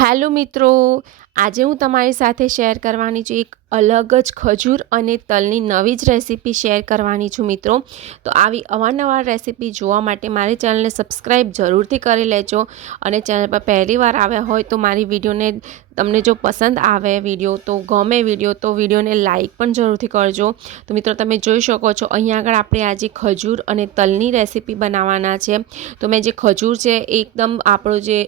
Hello મિત્રો, આજે હું તમારી સાથે શેર કરવાની છું એક અલગ જ ખજૂર અને તલની નવી જ રેસીપી શેર કરવાની છું મિત્રો। તો આવી અવારનવાર રેસીપી જોવા માટે મારી ચેનલને સબસ્ક્રાઈબ જરૂરથી કરી લેજો અને ચેનલ પર પહેલી વાર આવ્યા હોય તો મારી વિડીયોને તમને જો પસંદ આવે વિડીયો તો ગમે વિડીયો તો વિડીયોને લાઇક પણ જરૂરથી કરજો। તો મિત્રો તમે જોઈ શકો છો અહીંયા આગળ આપણે આજે ખજૂર અને તલની રેસીપી બનાવવાના છે। તો મેં જે ખજૂર છે એકદમ આપણો જે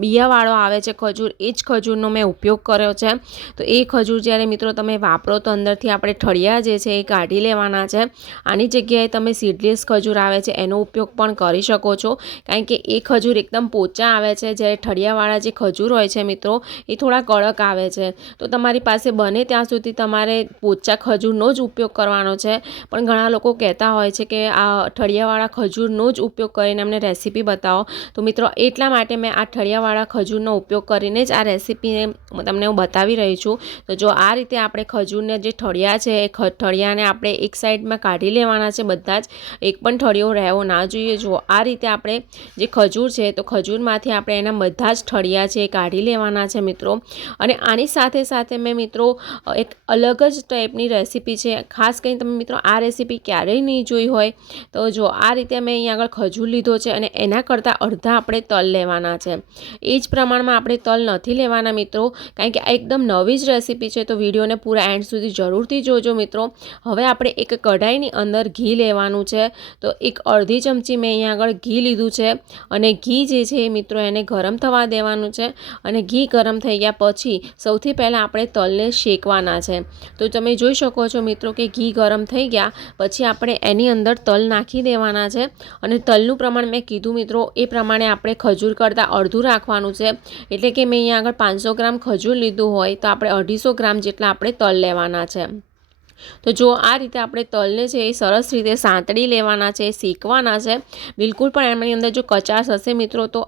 બિયાવાળો આવે છે ખજૂર એ જ ખજૂરનો મેં ઉપયોગ કર્યો છે। તો એ ખજૂર જ્યારે મિત્રો તમે વાપરો તો અંદરથી આપણે ઠળિયા જે છે એ કાઢી લેવાના છે। આની જગ્યાએ તમે સીડલેસ ખજૂર આવે છે એનો ઉપયોગ પણ કરી શકો છો, કારણ કે એ ખજૂર એકદમ પોચા આવે છે, જ્યારે ઠળિયાવાળા જે ખજૂર હોય છે મિત્રો એ થોડા કડક આવે છે। તો તમારી પાસે બને ત્યાં સુધી તમારે પોચા ખજૂરનો જ ઉપયોગ કરવાનો છે। પણ ઘણા લોકો કહેતા હોય છે કે આ ઠળિયાવાળા ખજૂરનો જ ઉપયોગ કરીને અમને રેસીપી બતાવો, તો મિત્રો એટલા માટે મેં આ ઠળિયાવાળા ખજૂરનો ઉપયોગ કરીને જ આ રેસીપીને તમને હું બતાવી રહી છું। તો જો આ રીતે આપણે ખજૂરને જે ઠળિયા છે એ ઠળિયાને આપણે એક સાઈડમાં કાઢી લેવાના છે, બધા જ એક પણ ઠળિયો રહેવો ના જોઈએ। જો આ રીતે આપણે જે ખજૂર છે તો ખજૂરમાંથી આપણે એના બધા જ ઠળિયા છે એ કાઢી લેવાના છે મિત્રો। અને આની સાથે સાથે મેં મિત્રો એક અલગ જ ટાઈપની રેસીપી છે, ખાસ કરીને તમે મિત્રો આ રેસીપી ક્યારેય નહીં જોઈ હોય તો જો આ રીતે મેં અહીંયા આગળ ખજૂર લીધો છે અને એના કરતાં અડધા આપણે તલ લેવાના છે। એ જ પ્રમાણમાં આપણે તલ નથી લેવાના મિત્રો, કારણ કે આ એકદમ નવી જ રેસીપી છે, તો વિડીયોને પૂરા એન્ડ સુધી જરૂરથી જોજો મિત્રો। હવે આપણે એક કઢાઈની અંદર ઘી લેવાનું છે। તો એક અડધી ચમચી મેં અહીંયા આગળ ઘી લીધું છે અને ઘી જે છે એ મિત્રો એને ગરમ થવા દેવાનું છે। અને ઘી ગરમ થઈ ગયા પછી સૌથી પહેલાં આપણે તલને શેકવાના છે। તો તમે જોઈ શકો છો મિત્રો કે ઘી ગરમ થઈ ગયા પછી આપણે એની અંદર તલ નાખી દેવાના છે। અને તલનું પ્રમાણ મેં કીધું મિત્રો એ પ્રમાણે આપણે ખજૂર કરતાં અડધું રાખવાનું છે, એટલે કે મેં અહીંયા આગળ 500 ગ્રામ ખજૂર લીધું હોય તો આપણે 250 ગ્રામ જેટલા આપણે તલ લેવાના છે। તો જો આ રીતે આપણે તલને છે એ સરસ રીતે સાંતળી લેવાના છે, શેકવાના છે। બિલકુલ પણ એમની અંદર જો કચાશ હશે મિત્રો તો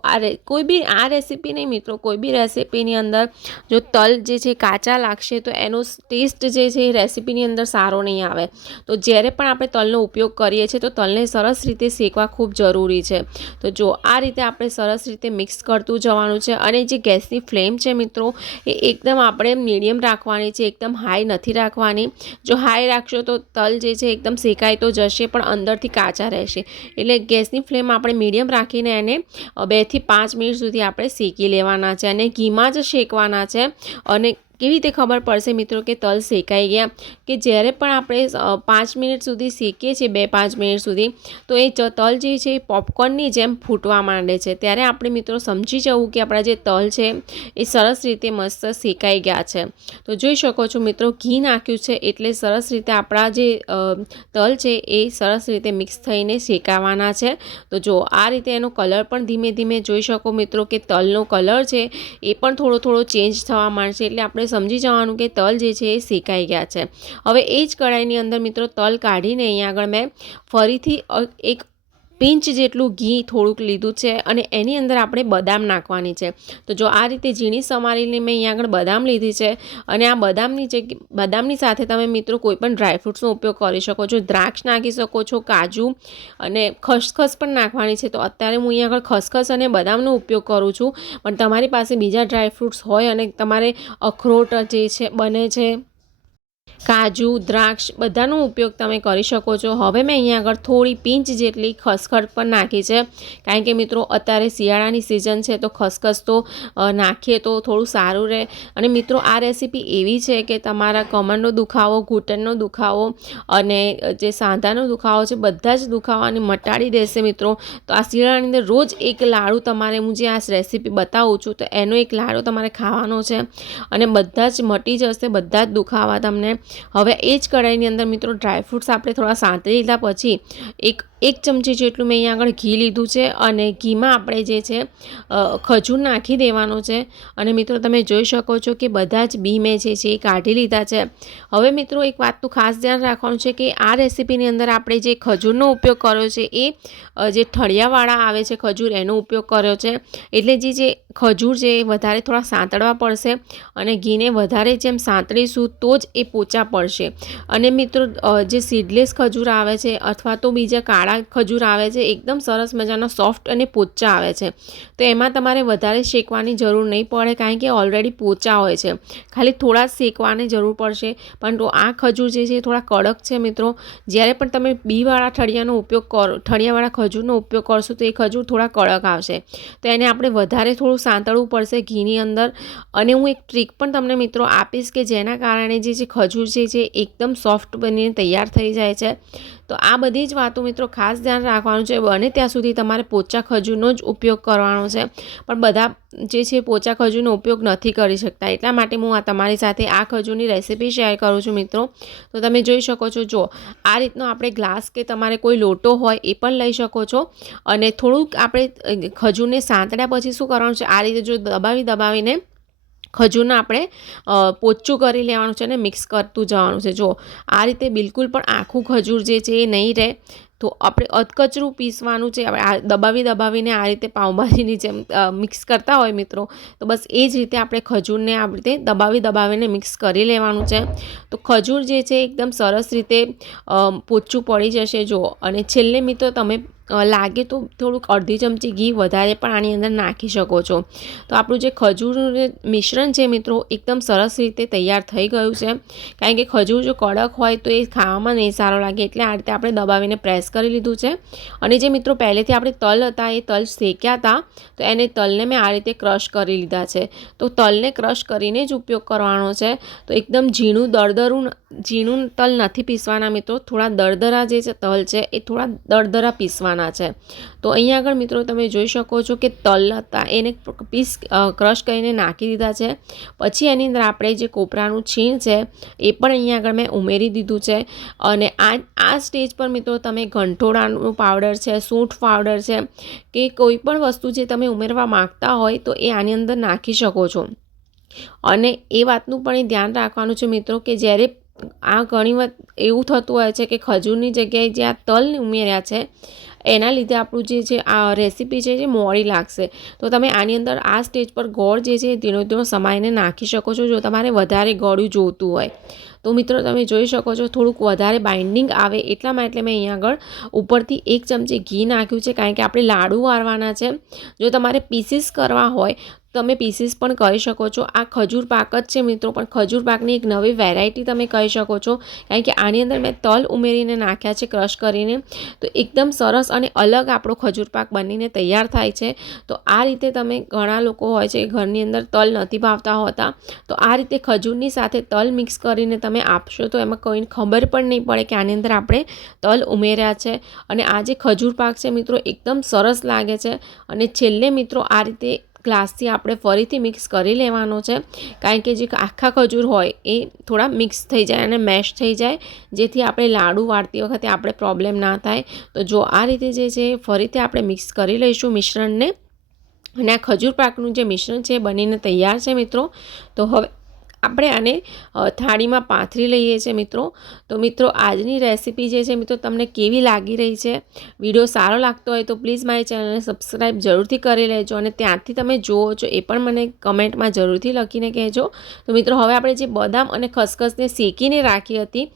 કોઈ બી આ રેસીપી નહીં મિત્રો, કોઈ બી રેસીપીની અંદર જો તલ જે છે કાચા લાગશે તો એનો ટેસ્ટ જે છે એ રેસીપીની અંદર સારો નહીં આવે। તો જ્યારે પણ આપણે તલનો ઉપયોગ કરીએ છીએ તો તલને સરસ રીતે શેકવા ખૂબ જરૂરી છે। તો જો આ રીતે આપણે સરસ રીતે મિક્સ કરતું જવાનું છે। અને જે ગેસની ફ્લેમ છે મિત્રો એ એકદમ આપણે મીડિયમ રાખવાની છે, એકદમ હાઈ નથી રાખવાની। જો હાઈ રાખશો તો તલ જે છે એકદમ શેકાઈ તો જશે પણ અંદરથી કાચા રહેશે, એટલે ગેસની ફ્લેમ આપણે મીડિયમ રાખીને એને 2 થી 5 મિનિટ સુધી આપણે શેકી લેવાના છે અને ઘીમાં જ શેકવાના છે। અને કેવી રીતે ખબર પડશે મિત્રો કે તલ શેકાઈ ગયા, કે જ્યારે પણ આપણે 5 મિનિટ સુધી શેકીએ છીએ, 2-5 મિનિટ સુધી, તો એ તલ જે છે એ પોપકોર્નની જેમ ફૂટવા માંડે છે, ત્યારે આપણે મિત્રો સમજી જવું કે આપણા જે તલ છે એ સરસ રીતે મસ્ત શેકાઈ ગયા છે। તો જોઈ શકો છો મિત્રો ઘી નાખ્યું છે એટલે સરસ રીતે આપણા જે તલ છે એ સરસ રીતે મિક્સ થઈને શેકાવાના છે। તો જો આ રીતે એનો કલર પણ ધીમે ધીમે જોઈ શકો મિત્રો કે તલનો કલર છે એ પણ થોડો થોડો ચેન્જ થવા માંડશે, એટલે આપણે સમજી જવાનું કે તલ જે છે એ શેકાઈ ગયા છે। હવે એ જ કઢાઈની અંદર મિત્રો તલ કાઢીને અહીંયા આગળ મેં ફરીથી એક પિંચ જેટલું ઘી થોડુંક લીધું છે અને એની અંદર આપણે બદામ નાખવાની છે। તો જો આ રીતે ઝીણી સમારીને મેં અહીંયા આગળ બદામ લીધી છે અને આ બદામની સાથે તમે મિત્રો કોઈ પણ ડ્રાયફ્રૂટ્સનો ઉપયોગ કરી શકો છો, દ્રાક્ષ નાખી શકો છો, કાજુ અને ખસખસ પણ નાખવાની છે। તો અત્યારે હું અહીંયા આગળ ખસખસ અને બદામનો ઉપયોગ કરું છું, પણ તમારી પાસે બીજા ડ્રાયફ્રૂટ્સ હોય અને તમારે અખરોટ જે છે બને છે, કાજુ, દ્રાક્ષ બધાનો ઉપયોગ તમે કરી શકો છો। હવે મેં અહીંયા આગળ થોડી પિંચ જેટલી ખસખસ પણ નાખી છે, કારણ કે મિત્રો અત્યારે શિયાળાની સિઝન છે તો ખસખસ તો નાખીએ તો થોડું સારું રહે। અને મિત્રો આ રેસીપી એવી છે કે તમારા કમરનો દુખાવો, ઘૂંટણનો દુખાવો અને જે સાંધાનો દુખાવો છે બધા જ દુખાવાને મટાડી દેશે મિત્રો। તો આ શિયાળાની અંદર રોજ એક લાડુ તમારે, હું જે આ રેસીપી બતાવું છું તો એનો એક લાડુ તમારે ખાવાનો છે અને બધા જ મટી જશે, બધા જ દુખાવા તમને। હવે એ જ કઢાઈની અંદર મિત્રો ડ્રાયફ્રૂટ્સ આપણે થોડા સાંતળી લીધા પછી એક ચમચી જેટલું મેં અહીંયા આગળ ઘી લીધું છે અને ઘીમાં આપણે જે છે ખજૂર નાખી દેવાનું છે। અને મિત્રો તમે જોઈ શકો છો કે બધા જ બી મેં જે છે એ કાઢી લીધા છે। હવે મિત્રો એક વાતનું ખાસ ધ્યાન રાખવાનું છે કે આ રેસીપીની અંદર આપણે જે ખજૂરનો ઉપયોગ કર્યો છે એ જે ઠળિયાવાળા આવે છે ખજૂર એનો ઉપયોગ કર્યો છે, એટલે જે ખજૂર છે એ વધારે થોડા સાંતળવા પડશે અને ઘીને વધારે જેમ સાંતળીશું તો જ એ પોચા પડશે। અને મિત્રો જે સીડલેસ ખજૂર આવે છે અથવા તો બીજા કાળા ખજૂર આવે છે એકદમ સરસ મજાના સોફ્ટ અને પોચા આવે છે। તો એમાં તમારે વધારે શેકવાની જરૂર નહીં પડે કારણ કે ઓલરેડી પોચા હોય છે, ખાલી થોડા શેકવાની જરૂર પડશે। પરંતુ આ ખજૂર જે છે થોડા કડક છે મિત્રો। જ્યારે પણ તમે બીવાળા ઠળિયાનો ઉપયોગ કરો, ઠળિયાવાળા ખજૂરનો ઉપયોગ કરશો તો એ ખજૂર થોડા કડક આવશે। તો એને આપણે વધારે થોડું સાંતળવું પડશે ઘીની અંદર। અને હું એક ટ્રીક પણ તમને મિત્રો આપીશ કે જેના કારણે જે ખજૂર છે એકદમ સોફ્ટ બનીને તૈયાર થઈ જાય છે। તો આ બધી જ વાતો મિત્રો ખાસ ધ્યાન રાખવાનું છે। બને ત્યાં સુધી તમારે પોચા ખજૂરનો જ ઉપયોગ કરવાનો છે, પણ બધા જે છે પોચા ખજૂરનો ઉપયોગ નથી કરી શકતા, એટલા માટે હું તમારી સાથે આ ખજૂરની રેસીપી શેર કરું છું મિત્રો। તો તમે જોઈ શકો છો, જો આ રીતનો આપણે ગ્લાસ કે તમારે કોઈ લોટો હોય એ પણ લઈ શકો છો। અને થોડુંક આપણે ખજૂરને સાંતળ્યા પછી શું કરવાનું છે, આ રીતે જો દબાવીને ખજૂરને આપણે પોચું કરી લેવાનું છે અને મિક્સ કરતું જવાનું છે। જો આ રીતે બિલકુલ પણ આખું ખજૂર જે છે એ નહીં રહે, તો આપણે અધકચરું પીસવાનું છે। આપણે દબાવીને આ રીતે પાઉંભાજીની જેમ મિક્સ કરતા હોય મિત્રો, તો બસ એ જ રીતે આપણે ખજૂરને આ રીતે દબાવીને મિક્સ કરી લેવાનું છે। તો ખજૂર જે છે એકદમ સરસ રીતે પોચું પડી જશે। જો અને છેલ્લે મિત્રો તમે લાગે તો થોડુંક અડધી ચમચી ઘી વધારે પણ આની અંદર નાખી શકો છો। તો આપણું જે ખજૂરનું મિશ્રણ છે મિત્રો એકદમ સરસ રીતે તૈયાર થઈ ગયું છે। કારણ કે ખજૂર જો કડક હોય તો એ ખાવામાં નહીં સારો લાગે, એટલે આ રીતે આપણે દબાવીને પ્રેસ કરી લીધું છે। અને જે મિત્રો પહેલેથી આપણે તલ હતા એ તલ શેક્યા હતા, તો એને તલને મેં આ રીતે ક્રશ કરી લીધા છે। તો તલને ક્રશ કરીને જ ઉપયોગ કરવાનો છે। તો એકદમ ઝીણું તલ નથી પીસવાના મિત્રો, થોડા દરદરા જે તલ છે એ થોડા દરદરા પીસવાના છે। તો અહીંયા આગળ મિત્રો તમે જોઈ શકો છો કે તલ હતા એને ક્રશ કરીને નાખી દીધા છે। પછી એની અંદર આપણે જે કોપરાનું છીણ છે એ પણ અહીંયા આગળ મેં ઉમેરી દીધું છે। અને આ સ્ટેજ પર મિત્રો તમે ગંઠોડાનું પાવડર છે, સૂંઠ પાવડર છે કે કોઈ પણ વસ્તુ જે તમે ઉમેરવા માગતા હોય તો એ આની અંદર નાખી શકો છો। અને એ વાતનું પણ ધ્યાન રાખવાનું છે મિત્રો કે જ્યારે આ ઘણી વખત એવું થતું હોય છે કે ખજૂરની જગ્યાએ જે આ તલ ઉમેર્યા છે એના લીધે આપણું જે છે આ રેસીપી છે જે મોડી લાગશે। તો તમે આની અંદર આ સ્ટેજ પર ગોળ જે છે ધીણો સમાઈને નાખી શકો છો જો તમારે વધારે ગળ્યું જોઈતું હોય તો। મિત્રો તમે જોઈ શકો છો થોડુંક વધારે બાઇન્ડિંગ આવે એટલા માટે મેં અહીંયા આગળ ઉપરથી 1 ચમચી ઘી નાખ્યું છે, કારણ કે આપણે લાડુ વાળવાના છે। જો તમારે પીસીસ કરવા હોય તમે પીસીસ પણ કરી શકો છો। આ ખજૂર પાક જ છે મિત્રો, પણ ખજૂર પાકની એક નવી વેરાયટી તમે કહી શકો છો, કારણ કે આની અંદર મેં તલ ઉમેરીને નાખ્યા છે ક્રશ કરીને। તો એકદમ સરસ અને અલગ આપણો ખજૂર પાક બનીને તૈયાર થાય છે। તો આ રીતે તમે ઘણા લોકો હોય છે ઘરની અંદર તલ નથી ભાવતા હોતા, તો આ રીતે ખજૂરની સાથે તલ મિક્સ કરીને તમે આપશો તો એમાં કોઈને ખબર પણ નહીં પડે કે આની અંદર આપણે તલ ઉમેર્યા છે। અને આ જે ખજૂર પાક છે મિત્રો એકદમ સરસ લાગે છે। અને છેલ્લે મિત્રો આ રીતે ગ્લાસથી આપણે ફરીથી મિક્સ કરી લેવાનો છે, કારણ કે જે આખા ખજૂર હોય એ થોડા મિક્સ થઈ જાય અને મેશ થઈ જાય, જેથી આપણે લાડુ વાળતી વખતે આપણે પ્રોબ્લેમ ના થાય। તો જો આ રીતે જે છે ફરીથી આપણે મિક્સ કરી લઈશું મિશ્રણને। અને આ ખજૂર પાકનું જે મિશ્રણ છે બનીને તૈયાર છે મિત્રો। તો હવે આપણે આને થાળીમાં પાથરી લઈએ છીએ મિત્રો। તો મિત્રો આજની રેસીપી જે છે મિત્રો તમને કેવી લાગી રહી છે? વિડીયો સારો લાગતો હોય તો પ્લીઝ મારી ચેનલને સબસ્ક્રાઈબ જરૂરથી કરી લેજો, અને ત્યાંથી તમે જુઓ છો એ પણ મને કમેન્ટમાં જરૂરથી લખીને કહેજો। તો મિત્રો હવે આપણે જે બદામ અને ખસખસને શેકીને રાખી હતી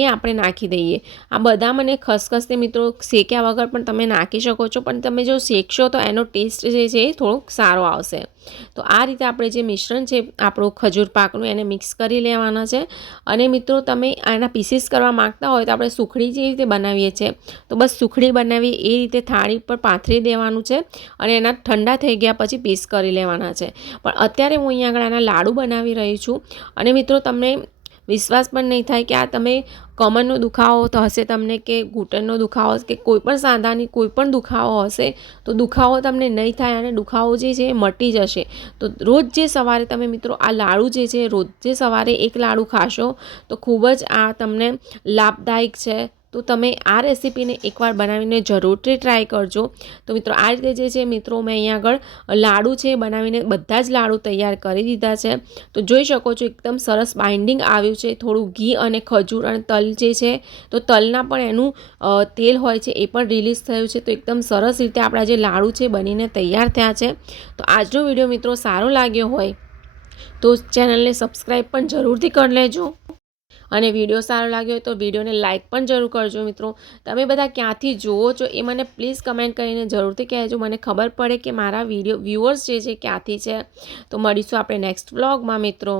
એ આપણે નાખી દઈએ। આ બદામ અને ખસખસને મિત્રો શેક્યા વગર પણ તમે નાખી શકો છો, પણ તમે જો શેકશો તો એનો ટેસ્ટ જે છે એ થોડોક સારો આવશે। તો આ રીતે આપણે જે મિશ્રણ છે આપણું ખજૂર પાકનું એને મિક્સ કરી લેવાના છે। અને મિત્રો તમે આના પીસીસ કરવા માગતા હોય તો આપણે સુખડી જે રીતે બનાવીએ છીએ તો બસ સુખડી બનાવી એ રીતે થાળી પર પાથરી દેવાનું છે, અને એના ઠંડા થઈ ગયા પછી પીસ કરી લેવાના છે। પણ અત્યારે હું અહીંયા આગળ આના લાડુ બનાવી રહી છું। અને મિત્રો તમને વિશ્વાસ પણ નહીં થાય કે આ તમે કમરનો દુખાવો તો હશે તમને, કે ઘૂંટણનો દુખાવો કે કોઈ પણ સાંધાની કોઈ પણ દુખાવો હશે તો દુખાવો તમને નહીં થાય અને દુખાવો જે છે એ મટી જશે। તો રોજ જે સવારે તમે મિત્રો આ લાડુ જે છે રોજ જે સવારે 1 લાડુ ખાશો તો ખૂબ જ આ તમને લાભદાયક છે। તો તમે આ રેસીપીને એકવાર બનાવીને જરૂરથી ટ્રાય કરજો। તો મિત્રો આ રીતે જે છે મિત્રો મેં અહીંયા આગળ લાડુ છે બનાવીને બધા જ લાડુ તૈયાર કરી દીધા છે। તો જોઈ શકો છો એકદમ સરસ બાઇન્ડિંગ આવ્યું છે, થોડું ઘી અને ખજૂર અને તલ જે છે તો તલના પણ એનું તેલ હોય છે એ પણ રિલીઝ થયું છે। તો એકદમ સરસ રીતે આપણા જે લાડુ છે બનીને તૈયાર થયા છે। તો આજનો વિડીયો મિત્રો સારો લાગ્યો હોય તો ચેનલને સબસ્ક્રાઈબ પણ જરૂરથી કરી લેજો, અને વિડીયો સારો લાગ્યો હોય તો વિડીયોને લાઇક પણ જરૂર કરજો મિત્રો. તમે બધા ક્યાંથી જુઓ છો એ મને પ્લીઝ કમેન્ટ કરીને જરૂરથી કહેજો, મને ખબર પડે કે મારા વ્યુઅર્સ જે છે ક્યાંથી છે. તો મળીશું આપણે નેક્સ્ટ વ્લોગમાં મિત્રો.